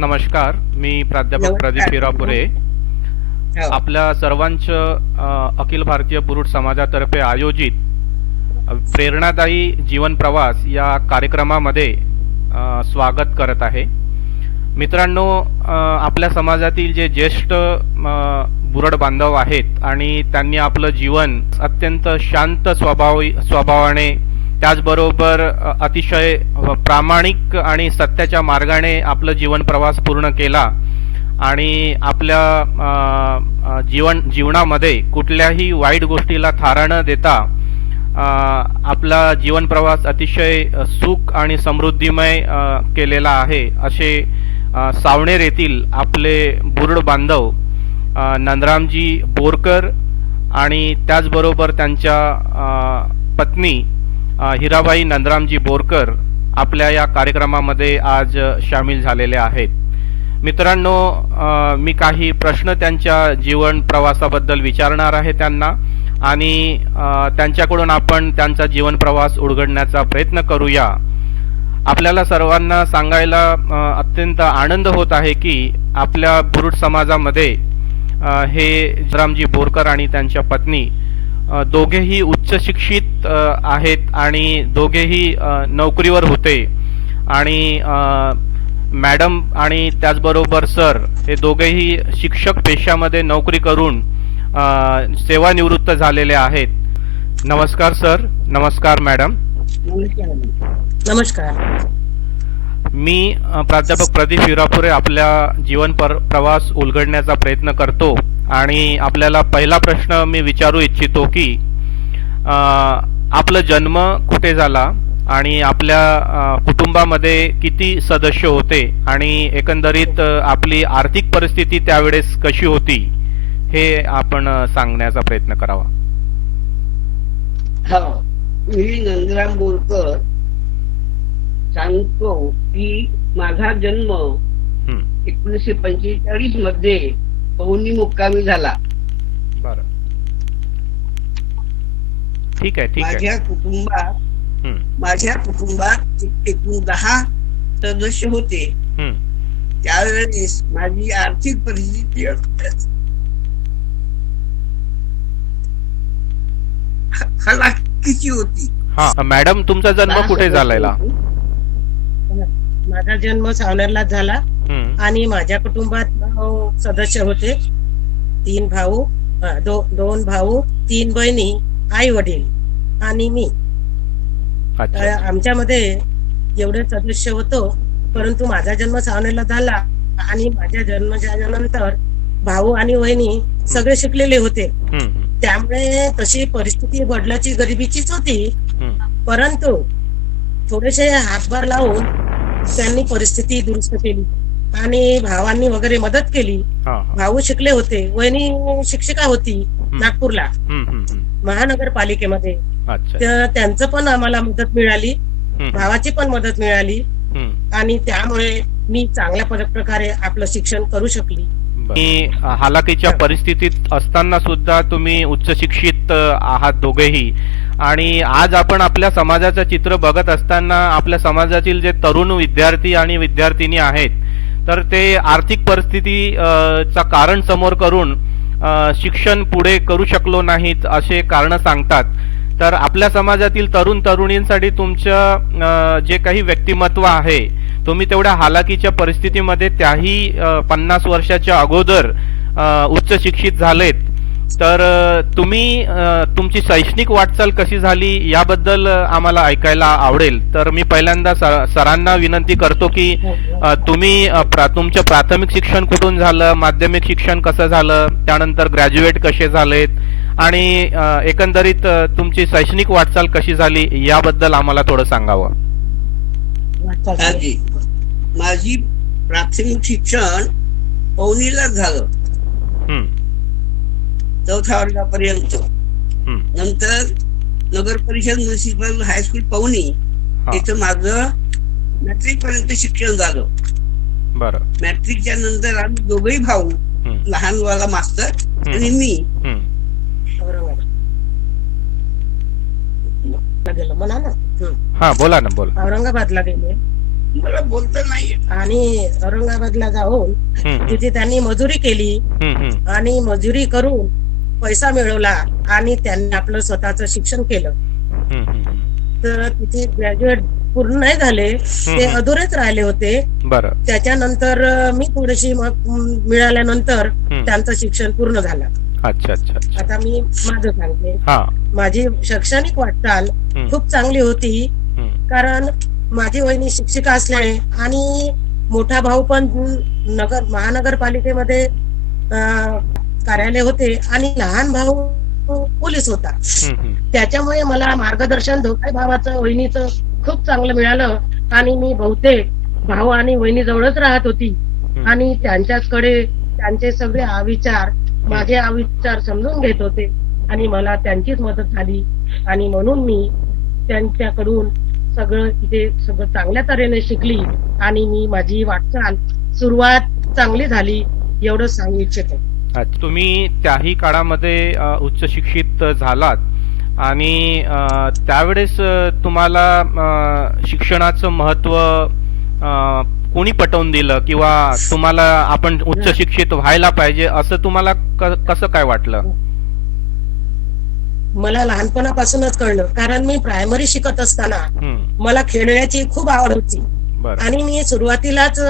नमस्कार, मी प्राध्यापक प्रदीप नमस्कार. हिरापुरे. हो. आपल्या सर्वांचं अखिल भारतीय पुरुष समाजातर्फे आयोजित प्रेरणादायी जीवन प्रवास या कार्यक्रमामध्ये स्वागत करत आहे. मित्रांनो, आपल्या समाजातील जे ज्येष्ठ बुरड बांधव आहेत आणि त्यांनी आपलं जीवन अत्यंत शांत स्वभावाने, त्याचबरोबर अतिशय प्रामाणिक आणि सत्याच्या मार्गाने आपलं जीवन प्रवास पूर्ण केला आणि आपल्या जीवनामध्ये कुठल्याही वाईट गोष्टीला थारा न देता आपला जीवन प्रवास अतिशय सुख आणि समृद्धीमय केलेला आहे. असे सावणेर येथील आपले बुरड बांधव नंदरामजी बोरकर आणि त्याचबरोबर त्यांच्या पत्नी हिराबाई नंदरामजी बोरकर आपल्या या कार्यक्रमामध्ये आज सामील झालेले आहेत. मित्रांनो, मी काही प्रश्न त्यांच्या जीवन प्रवासाबद्दल विचारणार आहे त्यांना आणि त्यांच्याकडून आपण त्यांचा जीवन प्रवास उलगडण्याचा प्रयत्न करूया. आपल्याला सर्वांना सांगायला अत्यंत आनंद होत आहे की आपल्या बुरुड समाजामध्ये हे नंदरामजी बोरकर आणि त्यांच्या पत्नी दोघेही उच्च शिक्षित आहेत आणि दोघेही नोकरीवर होते आणि मॅडम आणि त्याचबरोबर सर हे दोघेही शिक्षक पेशामध्ये नोकरी करून सेवानिवृत्त झालेले आहेत. नमस्कार सर. नमस्कार मॅडम. नमस्कार. मी प्राध्यापक प्रदीप हिरापुरे आपल्या जीवन प्रवास उलगडण्याचा प्रयत्न करतो आणि आपल्याला पहिला प्रश्न मी विचारू इच्छितो की आपला जन्म कुठे झाला आणि आपल्या कुटुंबामध्ये किती सदस्य होते आणि एकंदरीत आपली आर्थिक परिस्थिती त्यावेळेस कशी होती हे आपण सांगण्याचा प्रयत्न करावा. हो, मी नंदराम बोरकर सांगतो की माझा जन्म 1945 मध्ये पवनी मुक्कामी झाला. बरं, ठीक आहे. माझ्या कुटुंबात एकूण 10 सदस्य होते. त्यावेळेस माझी आर्थिक परिस्थिती हलाखीची होती. हा मॅडम, तुमचा जन्म कुठे झालेला? माझा जन्म सावनेरला झाला आणि माझ्या कुटुंबात सदस्य होते. 3 भाऊ, 2 भाऊ, 3 बहिणी, आई वडील आणि मी. आमच्यामध्ये एवढे सदस्य होतो, परंतु माझा जन्म सावनेरला झाला आणि माझ्या जन्म झाल्यानंतर भाऊ आणि वहिनी सगळे शिकलेले होते. त्यामुळे तशी परिस्थिती वडिलांची गरिबीचीच होती, परंतु थोडेसे हातभार लावून त्यांनी परिस्थिती दुरुस्त केली आणि भावांनी वगैरे मदत केली. भाऊ शिकले होते, वहिनी शिक्षिका होती नागपूरला महानगरपालिकेमध्ये. त्यांचं पण आम्हाला मदत मिळाली, भावाची पण मदत मिळाली आणि त्यामुळे मी चांगल्या प्रकारे आपलं शिक्षण करू शकली. हालाकीच्या परिस्थितीत असताना सुद्धा तुम्ही उच्च शिक्षित आहात दोघेही. आणि आज आपण आपल्या समाजाचं चित्र बघत असताना आपल्या समाजातील जे तरुण विद्यार्थी आणि विद्यार्थिनी आहेत, तर ते आर्थिक परिस्थिती चा कारण समोर करून शिक्षण पुढे करू शकलो नाहीत असे कारण सांगतात. तर आपल्या समाजातील तरुण तरुणींसाठी तुमचं जे काही व्यक्तिमत्व आहे, तुम्ही तेवढ्या हालाकीच्या परिस्थितीमध्ये त्याही 50 वर्षाच्या अगोदर उच्च शिक्षित झालेत, तर तुम्ही तुमची शैक्षणिक वाटचाल कशी झाली याबद्दल आम्हाला ऐकायला आवडेल. तर मी पहिल्यांदा सरांना विनंती करतो की तुम्ही तुमचं प्राथमिक शिक्षण कुठून झालं, माध्यमिक शिक्षण कसं झालं, त्यानंतर ग्रॅज्युएट कसे झालेत आणि एकंदरीत तुमची शैक्षणिक वाटचाल कशी झाली याबद्दल आम्हाला थोडं सांगावं. माझी प्राथमिक शिक्षण पवनीला झालं, 4थ्या वर्गापर्यंत. नंतर नगर परिषद म्युनिसिपल हायस्कूल पवनी इथं माझं मॅट्रिक पर्यंत शिक्षण झालं. बरं. मॅट्रिकच्या नंतर आम्ही दोघही भाऊ, लहान वाला मास्तर आणि मी हा बोला ना, बोला. औरंगाबादला गेले मला बोलता नाही येत. आणि औरंगाबादला जाऊन हम्म, तिथे त्यांनी मजुरी केली हम्म, हम्म, आणि मजुरी करून पैसा मिळवला आणि त्यांनी आपलं स्वतःचं शिक्षण केलं. हम्म, हम्म. तर तिथे ग्रॅज्युएट पूर्ण नाही झाले, ते हम्म. अधुरेच राहिले होते. बरं. त्याच्यानंतर मी थोडीशी मिळाल्यानंतर हम्म. त्यांचं शिक्षण पूर्ण झालं. अच्छा अच्छा अच्छा. आता मी माझं सांगते. हा. माझी शैक्षणिक वाटचाल हम्म, खूप चांगली होती, हम्म, कारण माझी वहिनी शिक्षिका असल्याने आणि मोठा भाऊ पण महानगरपालिकेमध्ये कार्यालय होते आणि लहान भाऊ पोलीस होता. हम्म, हम्म. त्याच्यामुळे मला मार्गदर्शन दोघाही भावाचं वहिनीचं खूप चांगलं मिळालं आणि मी बहुतेक भाऊ आणि वहिनी जवळच राहत होती आणि त्यांच्याकडे त्यांचे सगळे अविचार माझे अविचार समजून घेत होते आणि मला त्यांचीच मदत झाली आणि म्हणून मी त्यांच्याकडून सगळं इथे सगळं चांगल्या तऱ्हेने शिकली आणि मी माझी वाटचाल सुरुवात चांगली झाली, एवढं सांगू इच्छितो. अच्छा. तुम्ही त्याही काळामध्ये उच्च शिक्षित झालात आणि त्यावेळेस तुम्हाला शिक्षणाचं महत्व कोणी पटवून दिलं किंवा तुम्हाला आपण उच्च शिक्षित व्हायला पाहिजे असं तुम्हाला कसं काय वाटलं? मला लहानपणापासूनच कळलं, कारण मी प्रायमरी शिकत असताना हम्म. मला खेळण्याची खूप आवड होती बरं. आणि मी सुरुवातीलाच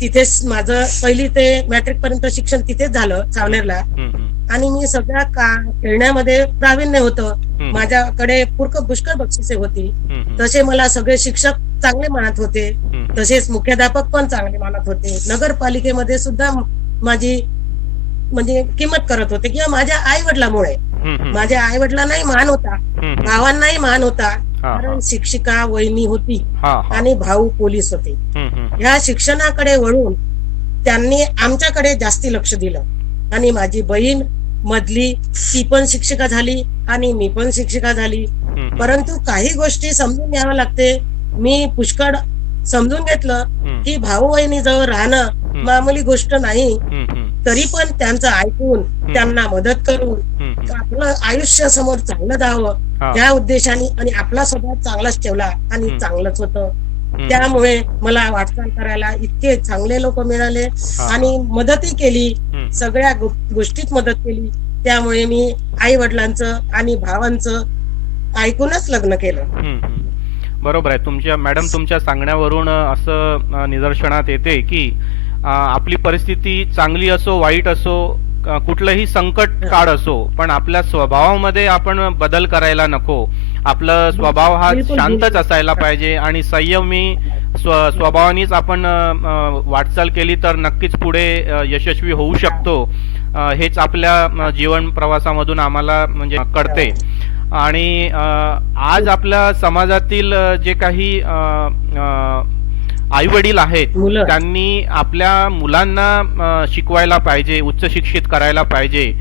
तिथेच माझं पहिली ते मॅट्रिक पर्यंत शिक्षण तिथेच झालं सावनेरला. हम्म, हम्म, आणि मी सगळ्या खेळण्यामध्ये प्रावीण्य होतं. हम्म. माझ्याकडे पुष्कळ बक्षिसे होती. हम्म, तसे मला सगळे शिक्षक चांगले मानत होते, हम्म. तसेच मुख्याध्यापक पण चांगले मानत होते. नगरपालिकेमध्ये सुद्धा माझी म्हणजे किंमत करत होते किंवा माझ्या आई वडिलांमुळे. हम्म. माझ्या आई वडिलांनाही मान होता, हम्म. भावांनाही मान होता, हा, कारण शिक्षिका वहिनी होती हा, हा. आणि भाऊ पोलीस होते. हम्म, हम्म. ह्या शिक्षणाकडे वळून त्यांनी आमच्याकडे जास्ती लक्ष दिलं आणि माझी बहीण मधली ती पण शिक्षिका झाली आणि मी पण शिक्षिका झाली. हम्म. परंतु काही गोष्टी समजून घ्याव्या लागते. मी पुष्कळ समजून घेतलं की भाऊ बहिणी जवळ राहणं मामूली गोष्ट नाही, हम्म, हम्म. तरी पण त्यांचं ऐकून त्यांना मदत करून हम्म. आपलं आयुष्य समोर चांगलं जावं हा. या उद्देशाने आणि आपला स्वभाव चांगलाच ठेवला आणि हम्म. चांगलंच होतं. हम्म. त्यामुळे मला वाटचाल करायला इतके चांगले लोक मिळाले हा. आणि मदतही केली, हम्म. सगळ्या गोष्टीत मदत केली. त्यामुळे मी आई वडिलांचं आणि भावांचं ऐकूनच लग्न केलं. हम्म, हम्म. बरोबर आहे. तुमच्या सांगण्यावरून असं निदर्शनात येते की आपली परिस्थिती चांगली असो वाईट असो, कुठलंही संकट काळ असो, पण आपल्या स्वभावामध्ये आपण बदल करायला नको. आपला स्वभाव हा बिलकुल, शांतच बिलकुल. असायला पाहिजे आणि संयमी स्वभावानेच आपण वाटचाल केली तर नक्कीच पुढे यशस्वी होऊ शकतो. हेच आपल्या जीवन प्रवासामधून आम्हाला म्हणजे कळते. आणि आज आपल्या समाजातील जे काही आई वडील आहेत मुलं. त्यांनी आपल्या मुलांना शिकवायला पाहिजे, उच्च शिक्षित करायला पाहिजे,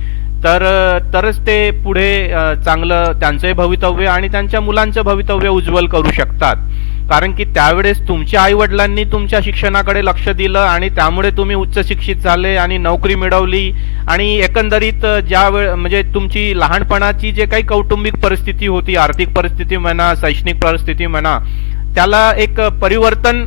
तरच ते पुढे चांगलं त्यांचे भवितव्य आणि त्यांच्या मुलांचं भवितव्य उज्ज्वल करू शकतात. कारण की त्यावेळेस तुमच्या आई वडिलांनी तुमच्या शिक्षणाकडे लक्ष दिलं आणि त्यामुळे तुम्ही उच्च शिक्षित झाले आणि नोकरी मिळवली आणि एकंदरीत म्हणजे तुमची लहानपणाची जे काही कौटुंबिक परिस्थिती होती, आर्थिक परिस्थिती म्हणा, शैक्षणिक परिस्थिती म्हणा, त्याला एक परिवर्तन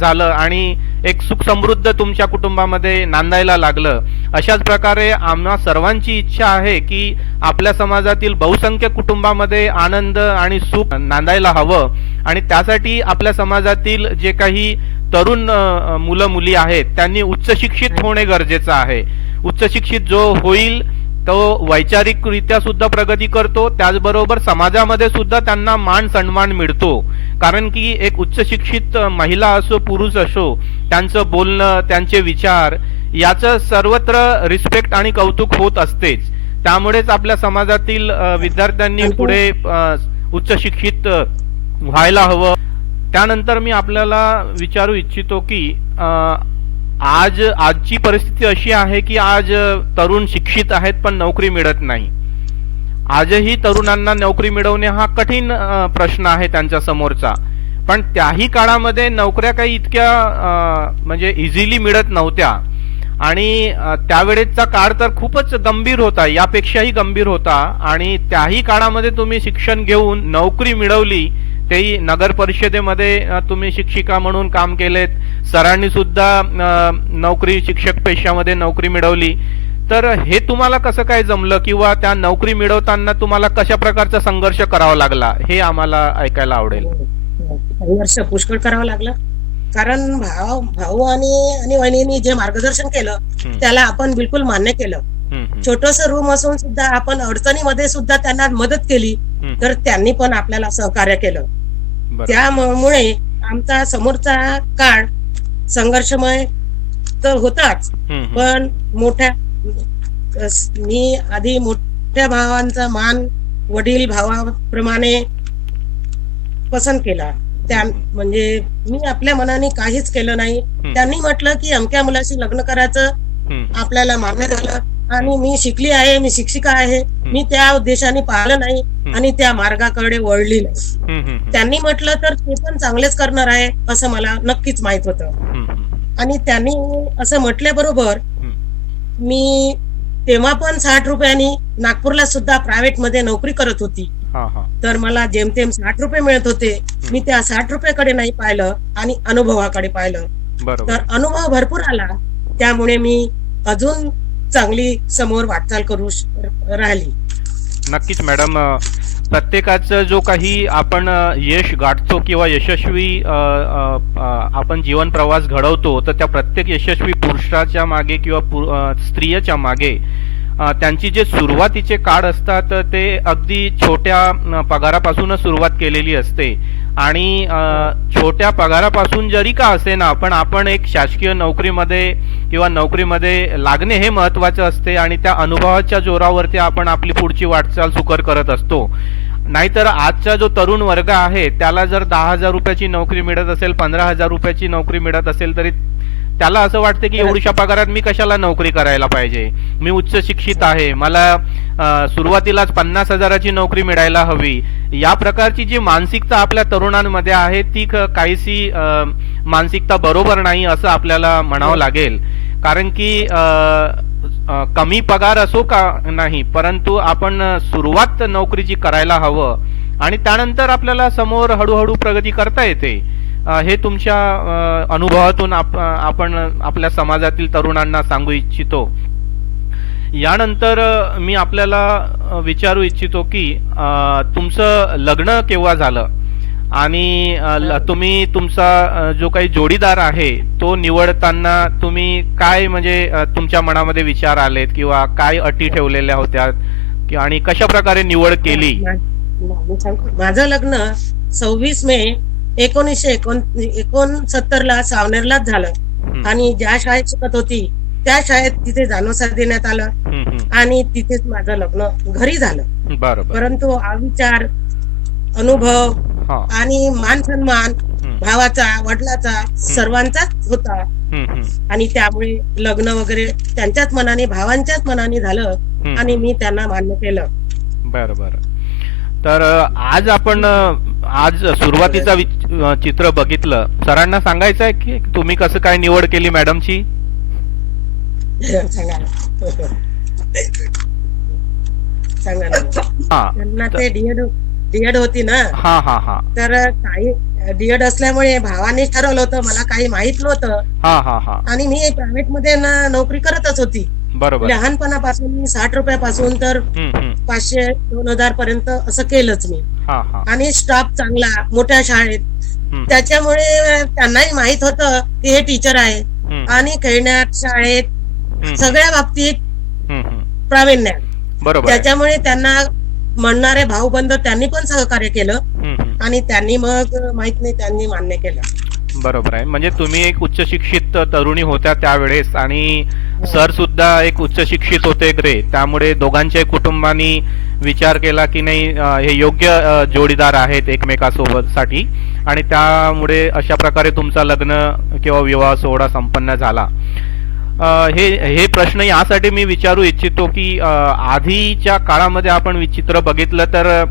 झालं आणि एक सुख समृद्ध तुमच्या कुटुंबामध्ये नांदायला लागलं. अशाच प्रकारे आम्हा सर्वांची इच्छा आहे की आपल्या समाजातील बहुसंख्य कुटुंबामध्ये आनंद आणि सुख नांदायला हवं आणि त्यासाठी आपल्या समाजातील जे काही तरुण मुलं मुली आहेत त्यांनी उच्च शिक्षित होणे गरजेचं आहे. उच्च शिक्षित जो होईल तो वैचारिकरित्या सुद्धा प्रगती करतो, त्याचबरोबर समाजामध्ये सुद्धा त्यांना मान सन्मान मिळतो. कारण की एक उच्च शिक्षित महिला असो पुरुष असो, त्यांचं बोलणं, त्यांचे विचार याचं सर्वत्र रिस्पेक्ट आणि कौतुक होत असतेच. त्यामुळेच आपल्या समाजातील विद्यार्थ्यांनी पुढे उच्च शिक्षित व्हायला हवं. त्यानंतर मी आपल्याला विचारू इच्छितो की आजची परिस्थिती अशी आहे की आज तरुण शिक्षित आहेत पण नोकरी मिळत नाही. आजही तरुणांना नोकरी मिळवणे हा कठीण प्रश्न आहे त्यांच्या समोरचा. पण त्याही काळामध्ये नोकऱ्या काही इतक्या म्हणजे इझिली मिळत नव्हत्या आणि त्यावेळेचा काळ तर खूपच गंभीर होता, यापेक्षाही गंभीर होता. आणि त्याही काळामध्ये तुम्ही शिक्षण घेऊन नोकरी मिळवली तेही नगर परिषदेमध्ये तुम्ही शिक्षिका म्हणून काम केलेत, सरांनी सुद्धा नोकरी, शिक्षक पेशामध्ये नोकरी मिळवली. तर हे तुम्हाला कसं काय जमलं, किंवा त्या नोकरी मिळवताना तुम्हाला कशा प्रकारचा संघर्ष करावा लागला, हे आम्हाला ऐकायला आवडेल. संघर्ष पुष्कळ करावं लागलं, कारण भाऊ आणि वहिनींनी जे मार्गदर्शन केलं त्याला आपण बिलकुल मान्य केलं. छोटस रूम असून सुद्धा आपण अडचणीमध्ये सुद्धा त्यांना मदत केली, तर त्यांनी पण आपल्याला सहकार्य केलं. त्यामुळे आमचा समोरचा काळ संघर्षमय तर होताच, पण मी आधी मोठ्या भावांचा मान वडील भावाप्रमाणे पसंत केला. म्हणजे मी आपल्या मनाने काहीच केलं नाही. त्यांनी म्हटलं की अमक्या मुलाशी लग्न करायचं, आपल्याला मान्य झालं आणि मी शिकली आहे, मी शिक्षिका आहे, मी त्या उद्देशाने पाहिलं नाही आणि त्या मार्गाकडे वळली नाही. त्यांनी म्हटलं तर ते पण चांगलेच करणार आहे असं मला नक्कीच माहित होतं. आणि त्यांनी असं म्हटल्याबरोबर मी तेव्हा पण 60 रुपयांनी नागपूरला सुद्धा प्रायव्हेट मध्ये नोकरी करत होती. तर मला जेमतेम 60 रुपये मिळत होते. मी त्या 60 रुपयाकडे नाही पाहिलं आणि अनुभवाकडे पाहिलं. तर अनुभव भरपूर आला, त्यामुळे मी अजून चांगली समोर वाटचाल करू राहिली. नक्कीच मॅडम, प्रत्येकाचं जो काही आपण यश गाठतो किंवा यशस्वी आपण जीवन प्रवास घडवतो, तर त्या प्रत्येक यशस्वी पुरुषाच्या मागे किंवा स्त्रियेच्या मागे त्यांची जे सुरुवातीचे काळ असतात ते अगदी छोट्या पगारापासूनच सुरुवात केलेली असते. आणि छोट्या पगारापासून जरी का असेना, पण आपण एक शासकीय नोकरीमध्ये किंवा नोकरीमध्ये लागणे हे महत्वाचे असते आणि त्या अनुभवाच्या जोरावरती आपण आपली पुढची वाटचाल सुकर करत असतो. नाहीतर आजचा जो तरुण वर्ग आहे त्याला जर 10,000 रुपयाची नोकरी मिळत असेल, 15,000 रुपयाची नोकरी मिळत असेल, तरी त्याला असं वाटतं की एवढ्या पगारात मी कशाला नोकरी करायला पाहिजे, मी उच्च शिक्षित आहे, मला सुरुवातीलाच 50,000ची नोकरी मिळायला हवी. या प्रकारची जी मानसिकता आपल्या तरुणांमध्ये आहे ती काहीशी मानसिकता बरोबर नाही असं आपल्याला म्हणावं लागेल. कारण की कमी पगार असो का नाही, परंतु आपण सुरुवात नोकरीची करायला हवं आणि त्यानंतर आपल्याला समोर हळूहळू प्रगती करता येते. हे तुमच्या अनुभवातून आपण आपल्या समाजातील तरुणांना सांगू इच्छितो. यानंतर मी आपल्याला विचारू इच्छितो की तुमचं लग्न केव्हा झालं आणि तुम्ही तुमचा जो काही जोडीदार आहे तो निवडताना तुम्ही काय, म्हणजे तुमच्या मनामध्ये विचार आलेत किंवा काय अटी ठेवलेल्या होत्या आणि कशा प्रकारे निवड केली? माझं लग्न 26 मे 1969 ला सावनेरलाच झालं आणि ज्या शाळेत शिकत होती त्या शाळेत तिथे जानोसा देण्यात आलं आणि तिथेच माझं लग्न घरी झालं. परंतु अविचार, अनुभव आणि मान सन्मान भावाचा, वडिलाचा, सर्वांचाच होता आणि त्यामुळे लग्न वगैरे त्यांच्याच मनाने, भावांच्याच मनाने झालं आणि मी त्यांना मान्य केलं. बरं. तर आज सुरुवातीचा चित्र बघितलं, सरांना सांगायचं आहे की तुम्ही कसं काय निवड केली मॅडमची? सांगा त्यांना ते डीएड होती ना, तर काही डीएड असल्यामुळे भावानेच ठरवलं होतं, मला काही माहित नव्हतं आणि मी प्रायव्हेट मध्ये नोकरी करतच होती. लहानपणापासून मी 60 रुपयापासून तर 500-2000 पर्यंत असं केलंच मी आणि स्टाफ चांगला मोठ्या शाळेत, त्याच्यामुळे त्यांनाही माहित होतं की हे टीचर आहे आणि खेळण्यात, शाळेत सगळ्या बाबतीत प्रावीण्य, त्याच्यामुळे त्यांना म्हणणारे भाऊबंद त्यांनी पण सहकार्य केलं आणि त्यांनी मग माहित नाही त्यांनी मान्य केलं. बरोबर आहे. म्हणजे तुम्ही एक उच्च शिक्षित तरुणी होत्या त्यावेळेस आणि सर सुद्धा एक उच्च शिक्षित होते ग्रे, त्यामुळे दोघांच्या कुटुंबांनी विचार केला की नाही हे योग्य जोडीदार आहेत एकमेकासोबत साठी आणि त्यामुळे अशा प्रकारे तुमचा लग्न किंवा विवाह सोहळा संपन्न झाला. हे प्रश्न यासाठी मी विचारू इच्छितो की आधीच्या काळामध्ये आपण विचित्र बघितलं तर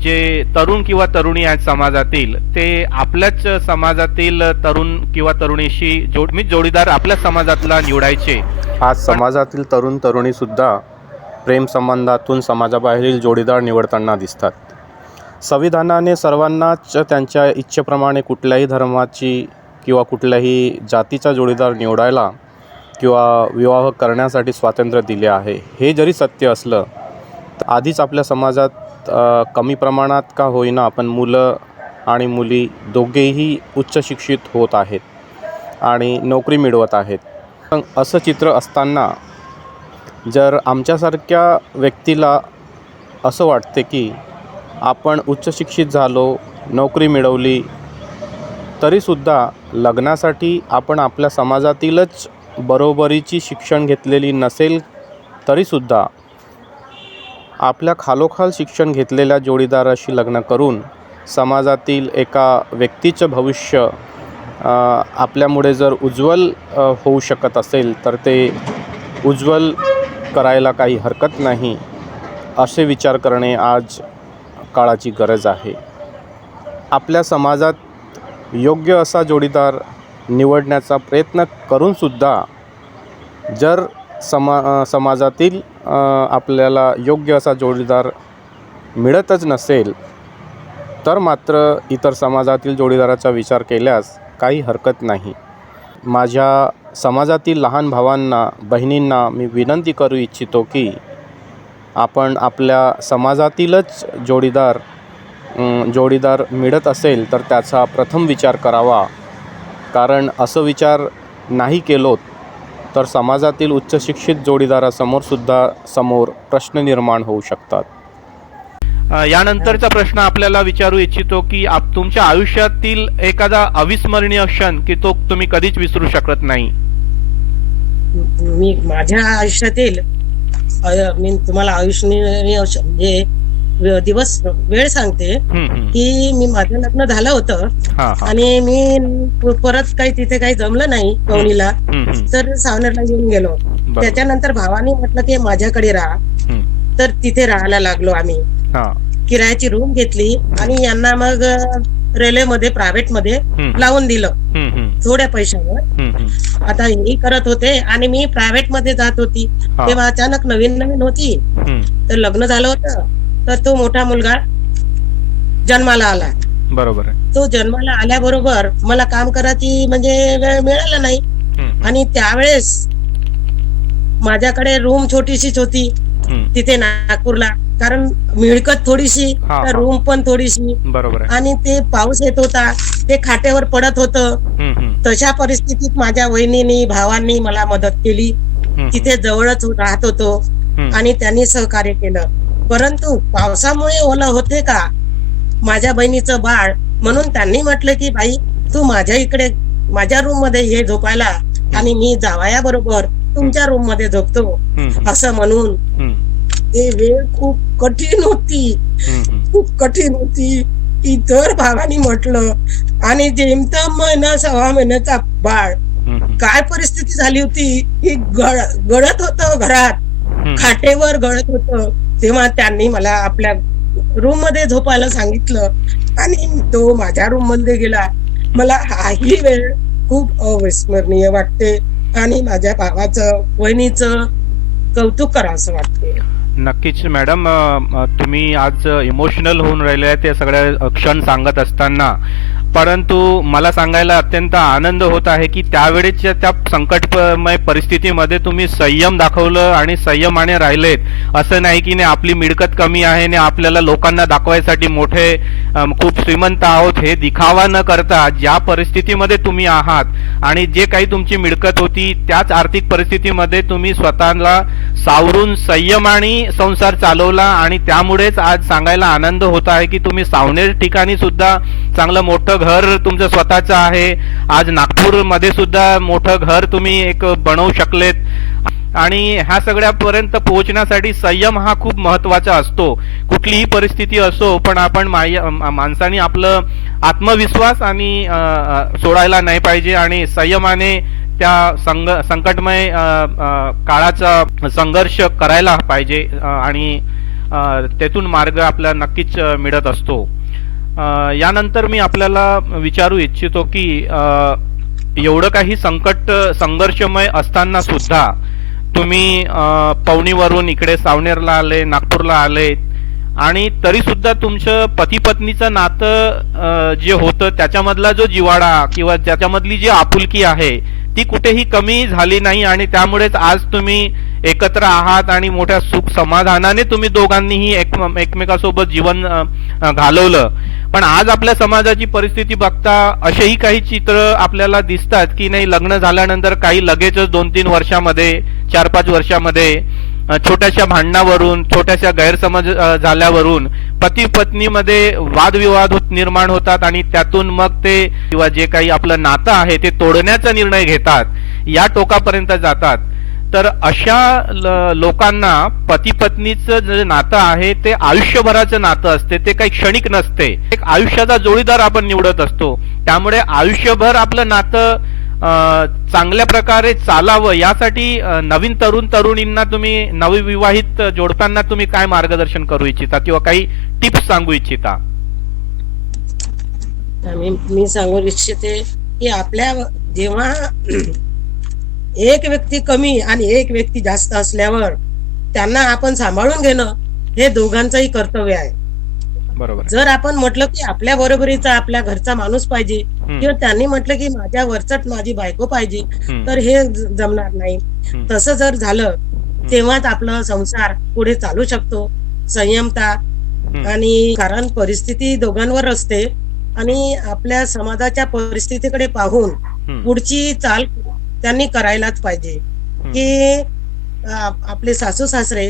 जे तरुण किंवा तरुणी आहेत समाजातील, ते आपल्याच समाजातील तरुण किंवा तरुणीशी जोडीदार आपल्याच समाजातला निवडायचे. आज समाजातील तरुण तरुणी सुद्धा प्रेम संबंधातून समाजाबाहेरील जोडीदार निवडताना दिसतात. संविधानाने सर्वांनाच त्यांच्या इच्छेप्रमाणे कुठल्याही धर्माची किंवा कुठल्याही जातीचा जोडीदार निवडायला किंवा विवाह करण्यासाठी स्वातंत्र्य दिले आहे. हे जरी सत्य असलं तर आधीच आपल्या समाजात कमी प्रमाणात का होईना आपण मुलं आणि मुली दोघेही उच्च शिक्षित होत आहेत आणि नोकरी मिळवत आहेत. पण असं चित्र असताना जर आमच्यासारख्या व्यक्तीला असं वाटते की आपण उच्च शिक्षित झालो, नोकरी मिळवली, तरीसुद्धा लग्नासाठी आपण आपल्या समाजातीलच बरोबरीची शिक्षण घेतलेली नसेल तरीसुद्धा आपल्या खालोखाल शिक्षण घेतलेल्या जोडीदाराशी लग्न करून समाजातील एका व्यक्तीचं भविष्य आपल्यामुळे जर उज्ज्वल होऊ शकत असेल तर ते उज्ज्वल करायला काही हरकत नाही, असे विचार करणे आज काळाची गरज आहे. आपल्या समाजात योग्य असा जोडीदार निवडण्याचा प्रयत्न करूनसुद्धा जर समाजातील आपल्याला योग्य असा जोडीदार मिळतच नसेल तर मात्र इतर समाजातील जोडीदाराचा विचार केल्यास काही हरकत नाही. माझ्या समाजातील लहान भावांना, बहिणींना मी विनंती करू इच्छितो की आपण आपल्या समाजातीलच जोडीदार मिळत असेल तर त्याचा प्रथम विचार करावा. कारण असं विचार नाही केलो तर समाजातील उच्च शिक्षित जोडीदारासमोर प्रश्न निर्माण होऊ शकतात. यानंतरचा प्रश्न आपल्याला विचारू इच्छितो की तुमच्या आयुष्यातील एखादा अविस्मरणीय क्षण की तो तुम्ही कधीच विसरू शकत नाही. मी माझ्या आयुष्यातील मी तुम्हाला अविस्मरणीय म्हणजे दिवस वेळ सांगते की मी माझं लग्न झालं होतं आणि मी परत तिथे काही जमलं नाही पवनीला, तर सावनेरला येऊन गेलो. त्याच्यानंतर भावाने म्हटलं की माझ्याकडे राहा, तर तिथे राहायला लागलो. आम्ही किरायाची रूम घेतली आणि यांना मग रेल्वेमध्ये प्रायव्हेट मध्ये लावून दिलं थोड्या पैशावर. आता हेही करत होते आणि मी प्रायव्हेट मध्ये जात होती. तेव्हा अचानक नवीन होती, तर लग्न झालं होतं. तर तो मोठा मुलगा जन्माला आला. बरोबर आहे. तो जन्माला आल्याबरोबर मला काम करायची म्हणजे वेळ मिळाला नाही. आणि त्यावेळेस माझ्याकडे रूम छोटीशीच होती तिथे नागपूरला, कारण मिळकत थोडीशी, रूम पण थोडीशी. बरोबर. आणि ते पाऊस येत होता, ते खाटेवर पडत होतं. तशा परिस्थितीत माझ्या वहिनीनी, भावांनी मला मदत केली. तिथे जवळच राहत होतो आणि त्यांनी सहकार्य केलं. परंतु पावसामुळे ओलं होते का माझ्या बहिणीचं बाळ, म्हणून त्यांनी म्हटलं की बाई तू माझ्या इकडे माझ्या रूम मध्ये ये झोपायला आणि मी जावया बरोबर तुमच्या रूम मध्ये झोपतो, असं म्हणून. ते वेळ खूप कठीण होती. इतर भावानी म्हटलं आणि जेमतेम महिना 6 महिन्याचा बाळ, काय परिस्थिती झाली होती की गळत होतं घरात, खाटेवर गळत होतं. तेव्हा त्यांनी मला आपल्या रूम मध्ये झोपायला सांगितलं आणि तो माझ्या रूम मध्ये गेला. मला हाही वेळ खूप अविस्मरणीय वाटते आणि माझ्या भावाचं, वहिनीचं कौतुक करावंसं वाटते. नक्कीच मॅडम, तुम्ही आज इमोशनल होऊन राहिले ते सगळ्या क्षण सांगत असताना, परंतु मला सांगायला अत्यंत आनंद होत आहे की त्यावेळेच्या त्या संकटमय परिस्थितीमध्ये तुम्ही संयम दाखवलं आणि संयमाने राहिलेत. असं नाही की आपली मिळकत कमी आहे आणि आपल्याला लोकांना दाखवायसाठी मोठे खूप श्रीमंत आहोत हे दिखावा न करता ज्या परिस्थितीमध्ये तुम्ही आहात आणि जे काही तुमची मिळकत होती त्याच आर्थिक परिस्थितीमध्ये तुम्ही स्वतःला सावरून संयमाने संसार चालवला. आणि त्यामुळेच आज सांगायला आनंद होत आहे की तुम्ही सावनेर ठिकाणी सुद्धा चांगलं मोठं घर तुमचं स्वतःचं आहे. आज नागपूरमध्ये सुद्धा मोठं घर तुम्ही एक बनवू शकलेत. आणि ह्या सगळ्यापर्यंत पोहोचण्यासाठी संयम हा खूप महत्वाचा असतो. कुठलीही परिस्थिती असो, पण आपण माणसाने आपलं आत्मविश्वास आणि सोडायला नाही पाहिजे आणि संयमाने त्या संकटमय काळाचा संघर्ष करायला पाहिजे आणि त्यातून मार्ग आपल्याला नक्कीच मिळत असतो. यानंतर मी आपल्याला विचारू इच्छितो की एवढं काही संघर्षमय असताना सुद्धा तुम्ही पवनीवरून इकडे सावनेरला आले, नागपूरला आले आणि तरी सुद्धा तुमचं पती पत्नीचं नातं जे होतं त्याच्यामधला जो जिव्हाळा किंवा त्याच्यामधली जी आपुलकी आहे ती कुठेही कमी झाली नाही आणि त्यामुळेच आज तुम्ही एकत्र आहात आणि मोठ्या सुख समाधानाने तुम्ही दोघांनीही एकमेकासोबत जीवन घालवलं. पण आज आपल्या समाजाची परिस्थिती बघता असेही काही चित्र आपल्याला दिसतात की नाही, लग्न झाल्यानंतर काही लगेचच 2-3 वर्षामध्ये 4-5 वर्षामध्ये छोट्याशा भांडणावरून, छोट्याशा गैरसमज झाल्यावरून पती पत्नीमध्ये वादविवाद निर्माण होतात आणि त्यातून मग ते किंवा जे काही आपलं नातं आहे ते तोडण्याचा निर्णय घेतात, या टोकापर्यंत जातात. तर अशा लोकांना पती पत्नीचं जे नातं आहे ते आयुष्यभराचं नातं असते, ते काही क्षणिक नसते. एक आयुष्याचा जोडीदार आपण निवडत असतो, त्यामुळे आयुष्यभर आपलं नातं चांगल्या प्रकारे चालावं यासाठी नवीन तरुणींना, तुम्ही नवविवाहित जोडप्यांना तुम्ही काय मार्गदर्शन करू इच्छिता किंवा काही टिप्स सांगू इच्छिता? मी सांगू इच्छिते की आपल्या जेव्हा एक व्यक्ती कमी आणि एक व्यक्ती जास्त असल्यावर त्यांना आपण सांभाळून घेणं हे दोघांचंही कर्तव्य आहे. बरोबर. जर आपण म्हटलं की आपल्या बरोबरीचा आपल्या घरचा माणूस पाहिजे किंवा त्यांनी म्हटलं की माझ्या वरचट माझी बायको पाहिजे, तर हे जमणार नाही. तसं जर झालं तेव्हाच आपलं संसार पुढे चालू शकतो. संयमता आणि कारण परिस्थिती दोघांवर असते आणि आपल्या समाजाच्या परिस्थितीकडे पाहून पुढची चाल त्यांनी करायलाच पाहिजे. की आपले सासू सासरे,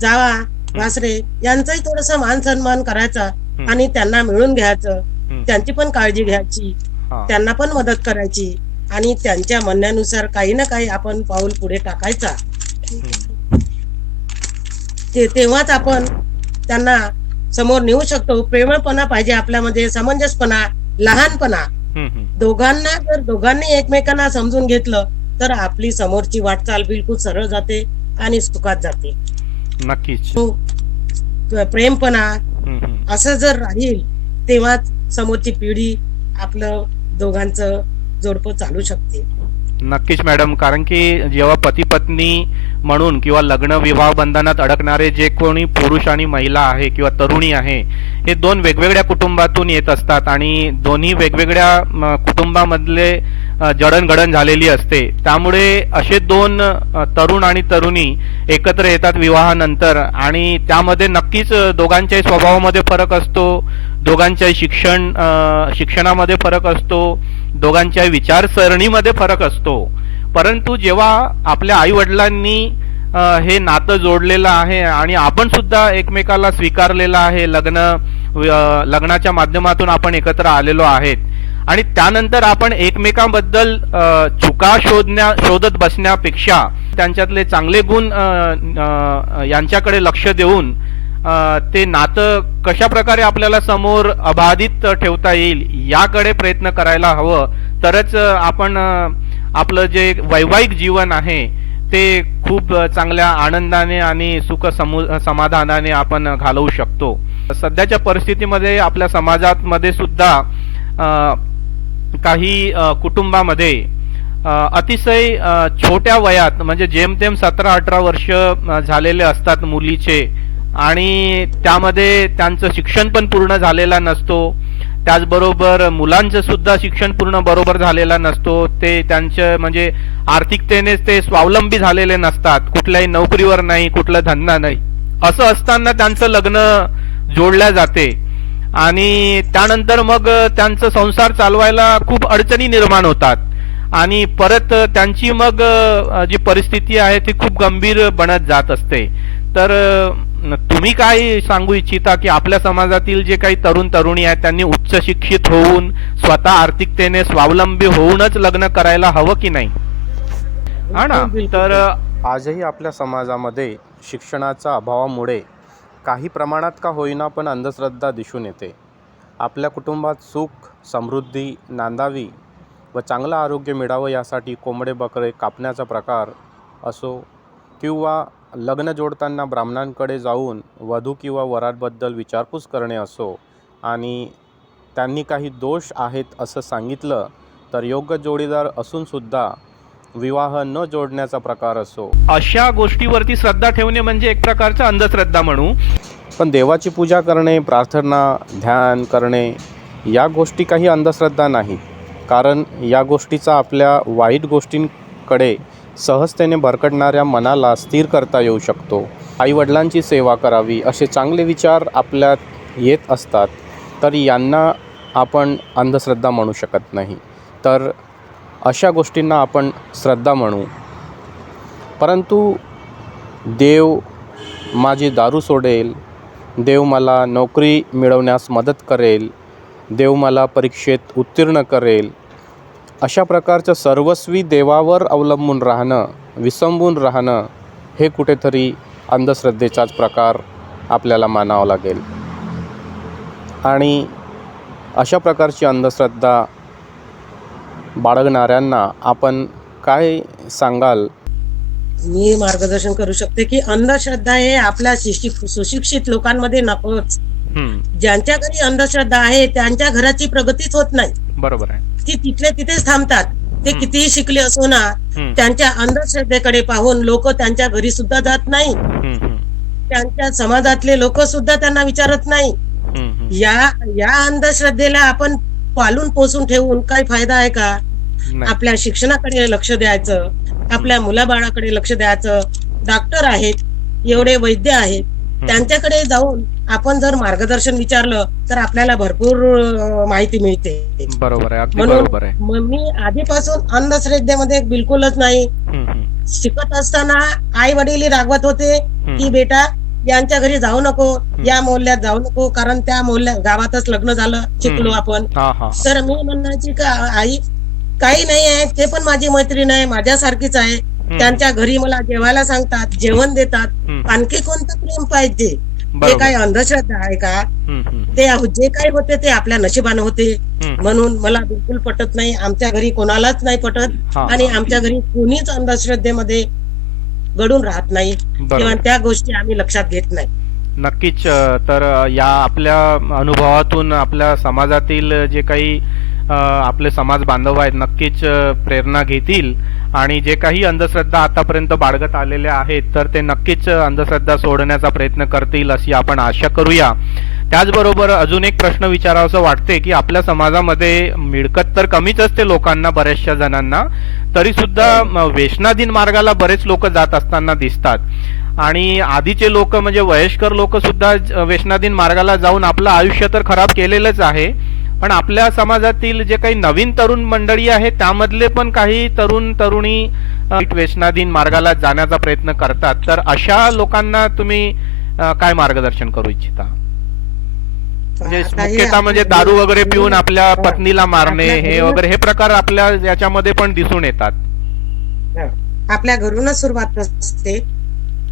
जावा सासरे यांचाही थोडस मान सन्मान करायचा आणि त्यांना मिळून घ्यायचं, त्यांची पण काळजी घ्यायची, त्यांना पण मदत करायची आणि त्यांच्या म्हणण्यानुसार काही ना काही आपण पाऊल पुढे टाकायचा. तेव्हाच आपण त्यांना समोर नेऊ शकतो. प्रेमळपणा पाहिजे आपल्यामध्ये, समंजसपणा, लहानपणा. दोघांनी एकमेकांना समजून घेतलं तर आपली समोरची वाटचाल बिलकुल सरळ जाते आणि सुखात जाते. नक्कीच. प्रेमपणा असं जर राहील तेव्हाच समोरची पिढी आपलं दोघांचं जोडपं चालू शकते. नक्कीच मॅडम, कारण की जेव्हा पती पत्नी म्हणून किंवा लग्न विवाह बंधनात अडकणारे जे कोणी पुरुष आणि महिला आहे किंवा तरुणी आहे, हे दोन वेगवेगळ्या कुटुंबातून येत असतात आणि दोन्ही वेगवेगळ्या कुटुंबामधले जडणघडण झालेली असते. त्यामुळे असे दोन तरुण आणि तरुणी एकत्र येतात विवाहानंतर आणि त्यामध्ये नक्कीच दोघांच्याही स्वभावामध्ये फरक असतो, दोघांच्याही शिक्षणामध्ये फरक असतो, दोघांच्या विचारसरणीमध्ये फरक असतो. परंतु जेव्हा आपल्या आई वडिलांनी हे नातं जोडलेलं आहे आणि आपण सुद्धा एकमेकाला स्वीकारलेलं आहे, लग्नाच्या माध्यमातून आपण एकत्र आलेलो आहेत आणि त्यानंतर आपण एकमेकांबद्दल चुका शोधत बसण्यापेक्षा त्यांच्यातले चांगले गुण यांच्याकडे लक्ष देऊन ते नातं कशा प्रकारे आपल्याला समोर अबाधित ठेवता येईल याकडे प्रयत्न करायला हवं. तरच आपण आपलं जे वैवाहिक जीवन आहे ते खूप चांगल्या आनंदाने आणि सुख समाधानाने आपण घालवू शकतो. सध्याच्या परिस्थितीमध्ये आपल्या समाजामध्ये सुद्धा काही कुटुंबामध्ये अतिशय छोट्या वयात म्हणजे जेमतेम 17-18 वर्ष झालेले असतात मुलीचे आणि त्यामध्ये त्यांचं शिक्षण पण पूर्ण झालेलं नसतो. त्याचबरोबर मुलांचं सुद्धा शिक्षण पूर्ण बरोबर झालेलं नसतो. ते त्यांचं म्हणजे आर्थिकतेने ते स्वावलंबी झालेले नसतात, कुठल्याही नोकरीवर नाही, कुठला धंदा नाही. असं असताना त्यांचं लग्न जोडल्या जाते आणि त्यानंतर मग त्यांचं संसार चालवायला खूप अडचणी निर्माण होतात आणि परत त्यांची मग जी परिस्थिती आहे ती खूप गंभीर बनत जात असते. तर तुम्ही काय सांगू इच्छिता की आपल्या समाजातील जे काही तरुण तरुणी आहेत त्यांनी उच्च शिक्षित होऊन स्वतः आर्थिकतेने स्वावलंबी होऊनच लग्न करायला हवं की नाही? हा ना. तर आजही आपल्या समाजामध्ये शिक्षणाच्या अभावामुळे काही प्रमाणात का होईना पण अंधश्रद्धा दिसून येते. आपल्या कुटुंबात सुख समृद्धी नांदावी व चांगलं आरोग्य मिळावं यासाठी कोंबडे बकरे कापण्याचा प्रकार असो किंवा लग्न जोडताना ब्राह्मणांकडे जाऊन वधू किंवा वरांबद्दल विचारपूस करणे असो आणि त्यांनी काही दोष आहेत असं सांगितलं तर योग्य जोडीदार असूनसुद्धा विवाह न जोडण्याचा प्रकार असो, अशा गोष्टीवरती श्रद्धा ठेवणे म्हणजे एक प्रकारचा अंधश्रद्धा म्हणू. पण देवाची पूजा करणे, प्रार्थना, ध्यान करणे या गोष्टी काही अंधश्रद्धा नाहीत. कारण या गोष्टीचा आपल्या वाईट गोष्टींकडे सहजतेने भरकटणाऱ्या मनाला स्थिर करता येऊ शकतो. आईवडिलांची सेवा करावी असे चांगले विचार आपल्यात येत असतात, तर यांना आपण अंधश्रद्धा म्हणू शकत नाही. तर अशा गोष्टींना आपण श्रद्धा म्हणू. परंतु देव माझी दारू सोडेल, देव मला नोकरी मिळवण्यास मदत करेल, देव मला परीक्षेत उत्तीर्ण करेल, अशा प्रकारचं सर्वस्वी देवावर अवलंबून राहणं, विसंबून राहणं हे कुठेतरी अंधश्रद्धेचाच प्रकार आपल्याला मानावा लागेल. आणि अशा प्रकारची अंधश्रद्धा बाळगणाऱ्यांना आपण काय सांगाल? मी मार्गदर्शन करू शकते की अंधश्रद्धा हे आपल्या सुशिक्षित लोकांमध्ये नकोच. ज्यांच्या घरी अंधश्रद्धा आहे त्यांच्या घराची प्रगतीच होत नाही. बरोबर आहे. ती तिथले तिथेच थांबतात. ते कितीही शिकले असो ना, त्यांच्या अंधश्रद्धेकडे पाहून लोक त्यांच्या घरी सुद्धा जात नाही. त्यांच्या समाजातले लोक सुद्धा त्यांना विचारत नाही. या अंधश्रद्धेला आपण पालून पोसून ठेवून काही फायदा आहे का? आपल्या शिक्षणाकडे लक्ष द्यायचं, आपल्या मुलाबाळाकडे लक्ष द्यायचं. डॉक्टर आहेत, एवढे वैद्य आहेत, त्यांच्याकडे जाऊन आपण जर मार्गदर्शन विचारलं तर आपल्याला भरपूर माहिती मिळते. बरोबर आहे, अगदी म्हणून बरोबर आहे. मी आधीपासून अंधश्रद्धेमध्ये बिलकुलच नाही. शिकत असताना आई वडील रागवत होते की बेटा यांच्या घरी जाऊ नको, या मोहल्ल्यात जाऊ नको, कारण त्या मोहल्ल्यात गावातच लग्न झालं, शिकलो आपण. तर मी म्हणायची का आई काही नाही आहे, ते पण माझी मैत्रीण आहे, माझ्यासारखीच आहे. त्यांच्या घरी मला जेवायला सांगतात, जेवण देतात. आणखी कोणतं प्रेम पाहिजे? ते काही अंधश्रद्धा आहे का? ते जे काही होते ते आपल्या नशिबानं होते. म्हणून मला बिलकुल पटत नाही. आमच्या घरी कोणालाच नाही पटत आणि आमच्या घरी कोणीच अंधश्रद्धेमध्ये घडून राहत नाही किंवा त्या गोष्टी आम्ही लक्षात घेत नाही. नक्कीच. तर या आपल्या अनुभवातून आपल्या समाजातील जे काही आपले समाज बांधव आहेत नक्कीच प्रेरणा घेतील आणि जे काही अंधश्रद्धा आतापर्यंत बाळगत आलेल्या आहेत तर ते नक्कीच अंधश्रद्धा सोडण्याचा प्रयत्न करतील अशी आपण आशा करूया. त्याचबरोबर अजून एक प्रश्न विचारावासा वाटते की आपल्या समाजामध्ये मिळकत तर कमीच असते लोकांना, बऱ्याचशा जणांना, तरी सुद्धा वेश्नाधीन मार्गाला बरेच लोक जात असताना दिसतात. आणि आधीचे लोक म्हणजे वयस्कर लोक सुद्धा वेश्नाधीन मार्गाला जाऊन आपलं आयुष्य तर खराब केलेलंच आहे, पण आपल्या समाजातील जे काही नवीन तरुण मंडळी आहे त्यामधले पण काही तरुण तरुणी वेश्नाधीन मार्गाला जाण्याचा प्रयत्न करतात. तर अशा लोकांना तुम्ही काय मार्गदर्शन करू इच्छिता? म्हणजे मुख्यतः म्हणजे दारू वगैरे पिऊन आपल्या पत्नीला मारणे हे वगैरे हे प्रकार आपल्या याच्यामध्ये पण दिसून येतात. आपल्या घरूनच सुरुवात असते.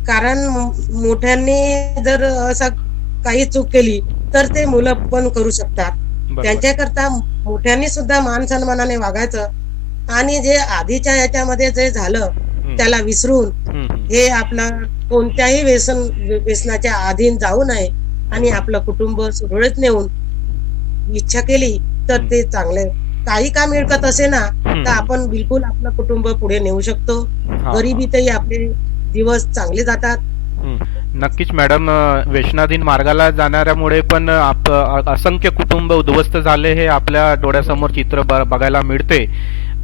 कारण मोठ्यांनी जर असं काही चूक केली तर ते मुलं पण करू शकतात. त्यांच्याकरता मोठ्यांनी सुद्धा मान सन्मानाने वागायचं आणि जे आधीच्या याच्यामध्ये जे झालं त्याला विसरून हे आपलं कोणत्याही व्यसनाच्या अधीन जाऊ नये आणि आपलं कुटुंब सुरळीत नेऊन इच्छा केली तर ते चांगले. काही का मिळकत असे ना तर आपण बिलकुल आपलं कुटुंब पुढे नेऊ शकतो. गरिबीतही आपले दिवस चांगले जातात. नक्कीच मॅडम. वेश्नाधीन मार्गाला जाणाऱ्यामुळे पण असंख्य कुटुंब उद्ध्वस्त झाले हे आपल्या डोळ्यासमोर चित्र बघायला मिळते.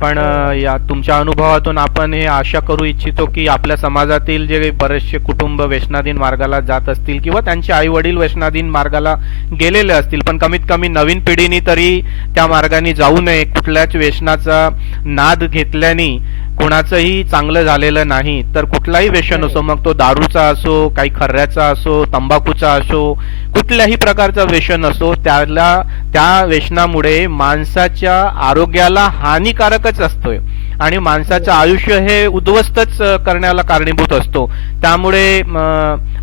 पण या तुमच्या अनुभवातून आपण हे आशा करू इच्छितो की आपल्या समाजातील जे बरेचसे कुटुंब वेश्नाधीन मार्गाला जात असतील किंवा त्यांचे आई वडील वेश्नाधीन मार्गाला गेलेले असतील, पण कमीत कमी नवीन पिढीने तरी त्या मार्गाने जाऊ नये. कुठल्याच व्यसनाचा नाद घेतल्याने कोणाचंही चांगलं झालेलं नाही. तर कुठलाही व्यसन असो, मग तो दारूचा असो, काही खर्ऱ्याचा असो, तंबाखूचा असो, कुठल्याही प्रकारचं व्यसन असो, त्या व्यसनामुळे माणसाच्या आरोग्याला हानिकारकच असतोय आणि माणसाचं आयुष्य हे उद्ध्वस्तच करण्याला कारणीभूत असतो. त्यामुळे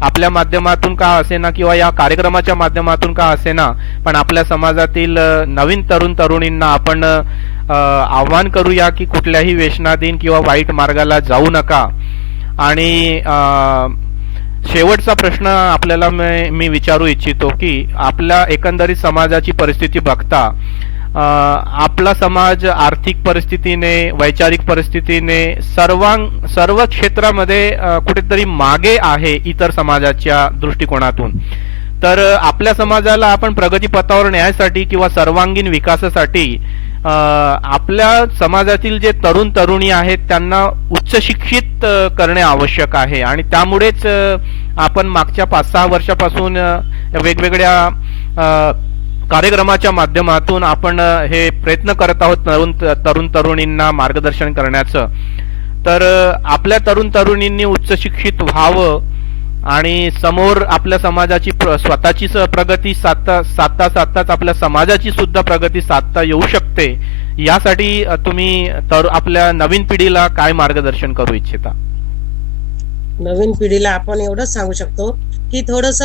आपल्या माध्यमातून का असेना किंवा या कार्यक्रमाच्या माध्यमातून का असेना, पण आपल्या समाजातील नवीन तरुण तरुणींना आपण आव्हान करूया की कुठल्याही व्यसनाधीन किंवा वाईट मार्गाला जाऊ नका. आणि शेवटचा प्रश्न आपल्याला मी विचारू इच्छितो की आपल्या एकंदरीत समाजाची परिस्थिती बघता आपला समाज आर्थिक परिस्थितीने, वैचारिक परिस्थितीने सर्व क्षेत्रामध्ये कुठेतरी मागे आहे इतर समाजाच्या दृष्टिकोनातून. तर आपल्या समाजाला आपण प्रगतीपथावर न्यायासाठी किंवा सर्वांगीण विकासासाठी आपल्या समाजातील जे तरुण तरुणी आहेत त्यांना उच्च शिक्षित करणे आवश्यक आहे. आणि त्यामुळेच आपण मागच्या 5-6 वर्षापासून वेगवेगळ्या कार्यक्रमाच्या माध्यमातून आपण हे प्रयत्न करत आहोत तरुण तरुणींना मार्गदर्शन करण्याचं. तर आपल्या तरुण तरुणींनी उच्च शिक्षित व्हावं आणि समोर आपल्या समाजाची स्वतःची प्रगती साधताच आपल्या समाजाची सुद्धा प्रगती साधता येऊ शकते. यासाठी तुम्ही आपल्या नवीन पिढीला काय मार्गदर्शन करू इच्छिता? नवीन पिढीला आपण एवढंच सांगू शकतो की थोडस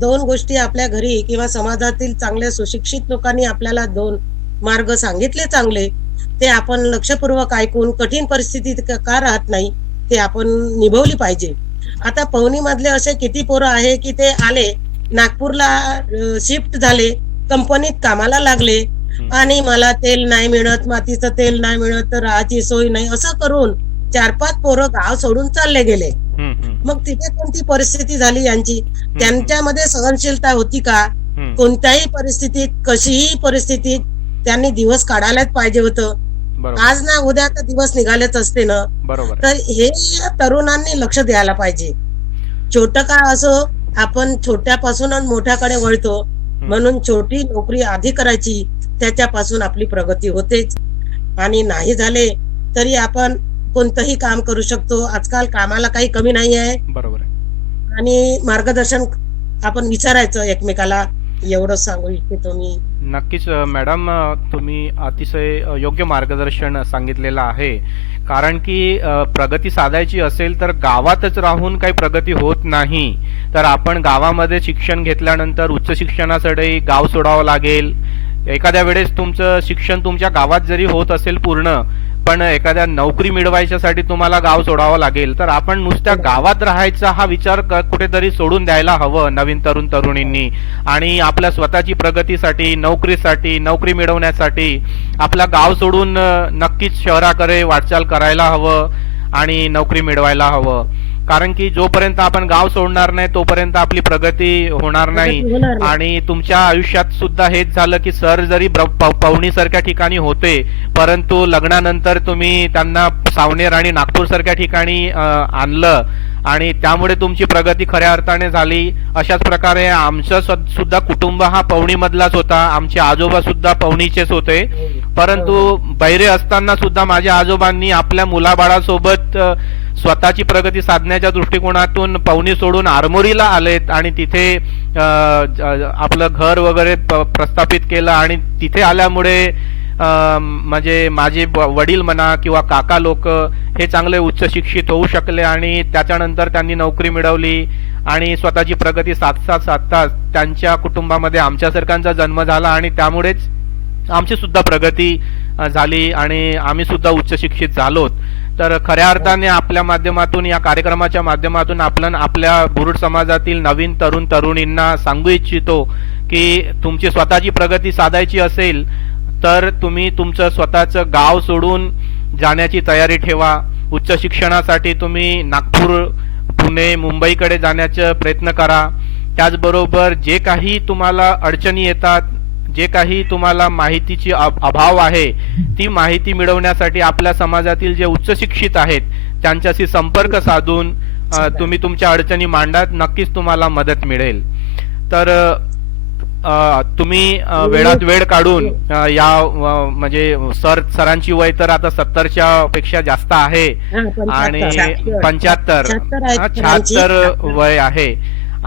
2 गोष्टी आपल्या घरी किंवा समाजातील चांगल्या सुशिक्षित लोकांनी आपल्याला 2 मार्ग सांगितले चांगले, ते आपण लक्षपूर्वक ऐकून कठीण परिस्थितीत का राहत नाही ते आपण निभवली पाहिजे. आता पवनी मधले असे किती पोरं आहे की ते आले, नागपूरला शिफ्ट झाले, कंपनीत कामाला लागले आणि मला तेल नाही मिळत, मातीचं तेल नाही मिळत, तर राहायची सोय नाही, असं करून 4-5 पोरं गाव सोडून चालले गेले. मग तिथे कोणती परिस्थिती झाली यांची? त्यांच्यामध्ये सहनशीलता होती का? कोणत्याही परिस्थितीत, कशीही परिस्थितीत त्यांनी दिवस काढायलाच पाहिजे होतं. आज ना उद्या तर दिवस निघालेच असते ना. बरोबर. तर हे तरुणांनी लक्ष द्यायला पाहिजे. छोटं का असो, आपण छोट्यापासूनच मोठ्याकडे वळतो, म्हणून छोटी नोकरी आधी करायची, त्याच्यापासून आपली प्रगती होतेच. आणि नाही झाले तरी आपण कोणतंही काम करू शकतो. आजकाल कामाला काही कमी नाही आहे. बरोबर. आणि मार्गदर्शन आपण विचारायचं एकमेकाला, एवढं सांगू इच्छितो मी. नक्कीच मॅडम, तुम्ही अतिशय योग्य मार्गदर्शन सांगितलेलं आहे. कारण की प्रगती साधायची असेल तर गावातच राहून काही प्रगती होत नाही. तर आपण गावामध्ये शिक्षण घेतल्यानंतर उच्च शिक्षणासाठी गाव सोडावं लागेल. एखाद्या वेळेस तुमचं शिक्षण तुमच्या गावात जरी होत असेल पूर्ण, पण एखाद्या नोकरी मिळवायच्यासाठी तुम्हाला गाव सोडावं लागेल. तर आपण नुसत्या गावात राहायचा हा विचार कुठेतरी सोडून द्यायला हवं नवीन तरुण तरुणींनी. आणि आपल्या स्वतःची प्रगतीसाठी, नोकरी मिळवण्यासाठी आपला गाव सोडून नक्कीच शहराकडे वाटचाल करायला हवं आणि नोकरी मिळवायला हवं. कारण की जोपर्यंत आपण गाव सोडणार नाही तोपर्यंत आपली प्रगती होणार नाही. आणि तुमच्या आयुष्यात सुद्धा हेच झालं की सर जरी पवनी सारख्या ठिकाणी होते, परंतु लग्नानंतर तुम्ही त्यांना सावनेर आणि नागपूर सारख्या ठिकाणी आणलं आणि त्यामुळे तुमची प्रगती खऱ्या अर्थाने झाली. अशाच प्रकारे आमचं सुद्धा कुटुंब हा पवनी मधलाच होता. आमचे आजोबा सुद्धा पवनीचेच होते, परंतु बहिरे असताना सुद्धा माझ्या आजोबांनी आपल्या मुलाबाळासोबत स्वतःची प्रगती साधण्याच्या दृष्टिकोनातून पवनी सोडून आरमोरीला आलेत आणि तिथे आपलं घर वगैरे प्रस्थापित केलं. आणि तिथे आल्यामुळे म्हणजे माझे वडील म्हणा किंवा काका लोक हे चांगले उच्च शिक्षित होऊ शकले आणि त्याच्यानंतर त्यांनी नोकरी मिळवली आणि स्वतःची प्रगती साधता त्यांच्या कुटुंबामध्ये आमच्यासारख्यांचा जन्म झाला आणि त्यामुळेच आमची सुद्धा प्रगती झाली आणि आम्ही सुद्धा उच्च शिक्षित झालोत. तर खऱ्या अर्थाने आपल्या माध्यमातून, या कार्यक्रमाच्या माध्यमातून आपण आपल्या बुरुड समाजातील नवीन तरुण तरुणींना सांगू इच्छितो की तुमची स्वतःची प्रगती साधायची असेल तर तुम्ही तुमचं स्वतःचं गाव सोडून जाण्याची तयारी ठेवा. उच्च शिक्षणासाठी तुम्ही नागपूर, पुणे, मुंबईकडे जाण्याचा प्रयत्न करा. त्याचबरोबर जे काही तुम्हाला अडचणी येतात, जे काही तुम्हाला माहितीची अभाव आहे, ती माहिती मिळवण्यासाठी आपल्या समाजातील जे उच्च शिक्षित आहेत त्यांच्याशी संपर्क साधून तुम्ही तुमच्या अडचणी मांडा. नक्कीच तुम्हाला मदत मिळेल. तर तुम्ही वेळात वेळ काढून या म्हणजे सरांची वय तर आता 70च्या पेक्षा जास्त आहे आणि 76 वय आहे.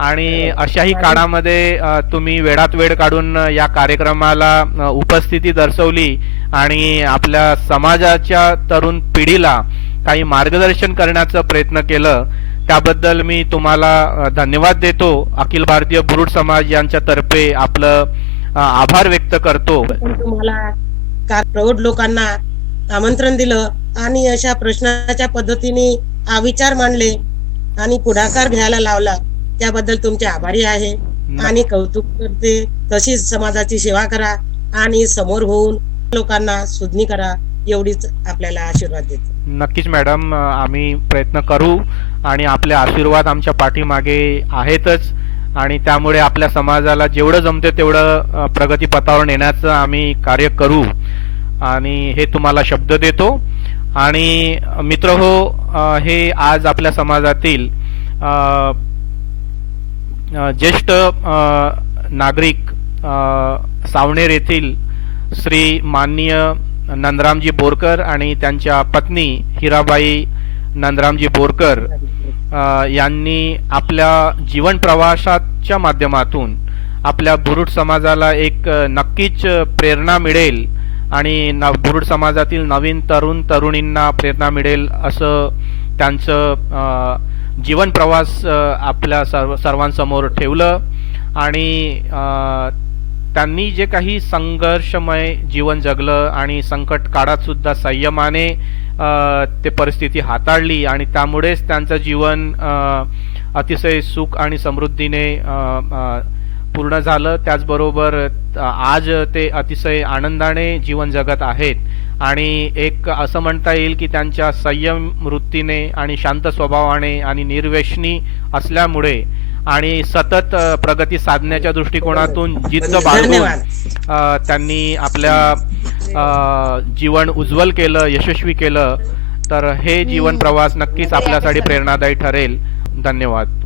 आणि अशाही काळामध्ये तुम्ही वेळात वेळ काढून या कार्यक्रमाला उपस्थिती दर्शवली आणि आपल्या समाजाच्या तरुण पिढीला काही मार्गदर्शन करण्याचा प्रयत्न केलं, त्याबद्दल मी तुम्हाला धन्यवाद देतो. अखिल भारतीय बुरुड समाज यांच्यातर्फे आपलं आभार व्यक्त करतो. तुम्हाला प्रौढ लोकांना आमंत्रण दिलं आणि अशा प्रश्नाच्या पद्धतीने विचार मांडले आणि पुढाकार घ्यायला लावला, त्याबद्दल तुमचे आभारी आहे आणि कौतुक करते. तशीच समाजाची सेवा करा आणि समोर होऊन लोकांना सुज्ञी करा, एवढीच आपल्याला आशीर्वाद देतो. नक्कीच मॅडम, आम्ही प्रयत्न करू आणि आपले आशीर्वाद आमच्या पाठीमागे आहेतच आणि त्यामुळे आपल्या समाजाला जेवढं जमते तेवढं प्रगतीपथावर नेण्याचं आम्ही कार्य करू आणि हे तुम्हाला शब्द देतो. आणि मित्र हो, हे आज आपल्या समाजातील ज्येष्ठ नागरिक सावनेर येथील श्री माननीय नंदरामजी बोरकर आणि त्यांच्या पत्नी हिराबाई नंदरामजी बोरकर यांनी आपल्या जीवन प्रवासाच्या माध्यमातून आपल्या बुरुड समाजाला एक नक्कीच प्रेरणा मिळेल आणि बुरुड समाजातील नवीन तरुणींना प्रेरणा मिळेल असं त्यांचं जीवन प्रवास आपल्या सर्वांसमोर ठेवलं. आणि त्यांनी जे काही संघर्षमय जीवन जगलं आणि संकट काळात सुद्धा संयमाने ते परिस्थिती हाताळली आणि त्यामुळेच त्यांचं जीवन अतिशय सुख आणि समृद्धीने पूर्ण झालं. त्याचबरोबर आज ते अतिशय आनंदाने जीवन जगत आहेत आणि एक असं म्हणता येईल की त्यांच्या संयम वृत्तीने आणि शांत स्वभावाने आणि निर्व्यसनी असल्यामुळे आणि सतत प्रगती साधण्याच्या दृष्टिकोनातून जिद्द बाळगून त्यांनी आपल्या जीवन उज्ज्वल केलं, यशस्वी केलं. तर हे जीवन प्रवास नक्कीच आपल्यासाठी प्रेरणादायी ठरेल. धन्यवाद.